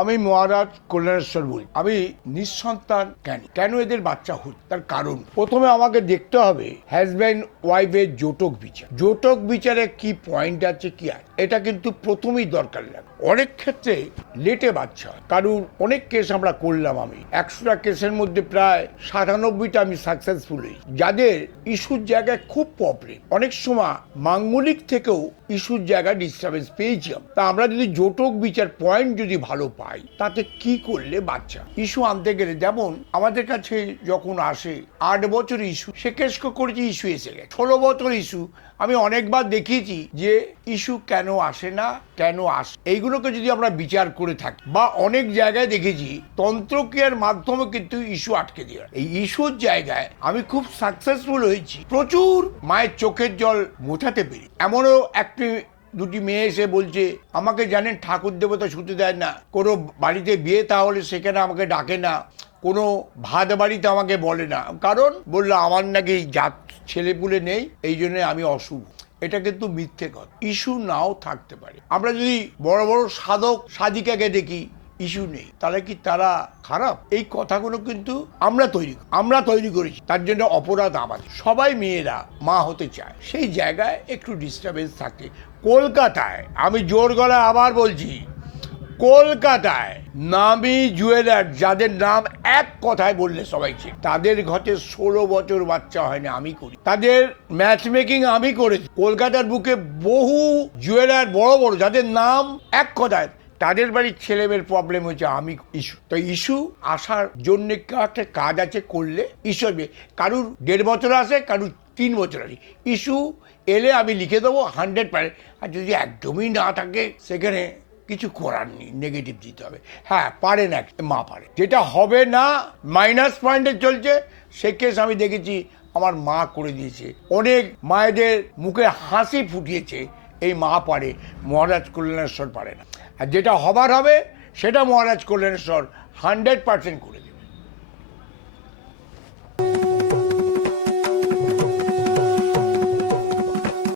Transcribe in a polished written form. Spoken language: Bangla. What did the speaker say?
আমি মহারাজ কল্যাণেশ্বর বলি। আমি নিঃসন্তান কেন এদের বাচ্চা হচ্ছে তার কারণ প্রথমে আমাকে দেখতে হবে হাজব্যান্ড ওয়াইফের জোটক বিচার। জোটক বিচারে কি পয়েন্ট আছে কি আছে এটা কিন্তু প্রথমেই দরকার লাগে। অনেক ক্ষেত্রে লেটে বাচ্চা হয়, কারণ অনেক কেস আমরা করলাম। আমি 100টা কেসের মধ্যে প্রায় 97টা আমি সাকসেসফুল হই। যাদের ইস্যুর জায়গায় খুব প্রবলেম, অনেক সময় মাঙ্গলিক থেকেও ইস্যুর জায়গায় ডিস্টার্বেন্স পেয়েছিলাম। তা আমরা যদি জোটক বিচার পয়েন্ট যদি ভালো পাই তাতে কি করলে বাচ্চা ইস্যু আনতে গেলে, যেমন আমাদের কাছে যখন আসে 8 বছর ইস্যু, সে কেস করেছি ইস্যু এসে গেছে। 16 বছর ইস্যু আমি অনেকবার দেখিয়েছি যে ইস্যু কেন আসে না, কেন আসে, এইগুলোকে যদি আমরা বিচার করে থাকি, বা অনেক জায়গায় দেখেছি তন্ত্রক্রিয়ার মাধ্যমে কিন্তু ইস্যু আটকে দেওয়া। এই ইস্যুর জায়গায় আমি খুব সাকসেসফুল হয়েছি, প্রচুর মায়ের চোখের জল মোছাতে পেরে। এমনও একটি দুটি মেয়ে এসে বলছে আমাকে জানেন ঠাকুর দেবতা শুতে দেয় না, কোনো বাড়িতে বিয়ে তাহলে সেখানে আমাকে ডাকে না, কোনো ভাত বাড়িতে আমাকে বলে না, কারণ বললো আমার নাকি জাত ছেলেপুলে নেই, এই জন্য আমি অশুভ। এটা কিন্তু মিথ্যে কথা, ইস্যু নাও থাকতে পারে। আমরা যদি বড় বড় সাধক সাধিকাকে দেখি ইস্যু নেই, তাহলে কি তারা খারাপ? এই কথাগুলো কিন্তু আমরা তৈরি করেছি, তার জন্য অপরাধ আমাদের। সবাই মেয়েরা মা হতে চায়, সেই জায়গায় একটু ডিস্টার্বেন্স থাকে। কলকাতায়, আমি জোর গলায় আবার বলছি, কলকাতায় নামি জুয়েলার যাদের নাম এক কথায় বললে সবাই চেনে, তাদের ঘরে 16 বছর বাচ্চা হয়নি, আমি করি। তাদের ম্যাচ মেকিং আমি করেছি। কলকাতার বুকে বহু জুয়েলার বড় বড় যাদের নাম এক কথায়, তাদের বাড়ির ছেলেমেয়ের প্রবলেম হচ্ছে আমি ইস্যু। তো ইস্যু আসার জন্য একটা কাজ আছে করলে ইস্যু আসবে। কারুর 1.5 বছর আসে, কারুর 3 বছর আসে। ইস্যু এলে আমি লিখে দেবো 100%। আর যদি একদমই না থাকে সেখানে কিছু করার নেই, নেগেটিভ দিতে হবে। হ্যাঁ পারে না, মা পারে। যেটা হবে না মাইনাস পয়েন্টে চলছে, সে কেস আমি দেখেছি আমার মা করে দিয়েছে। অনেক মায়েদের মুখে হাসি ফুটিয়েছে, এই মা পারে, মহারাজ কল্যাণেশ্বর পারে না। আর যেটা হবার হবে সেটা মহারাজ কল্যাণেশ্বর 100% করে।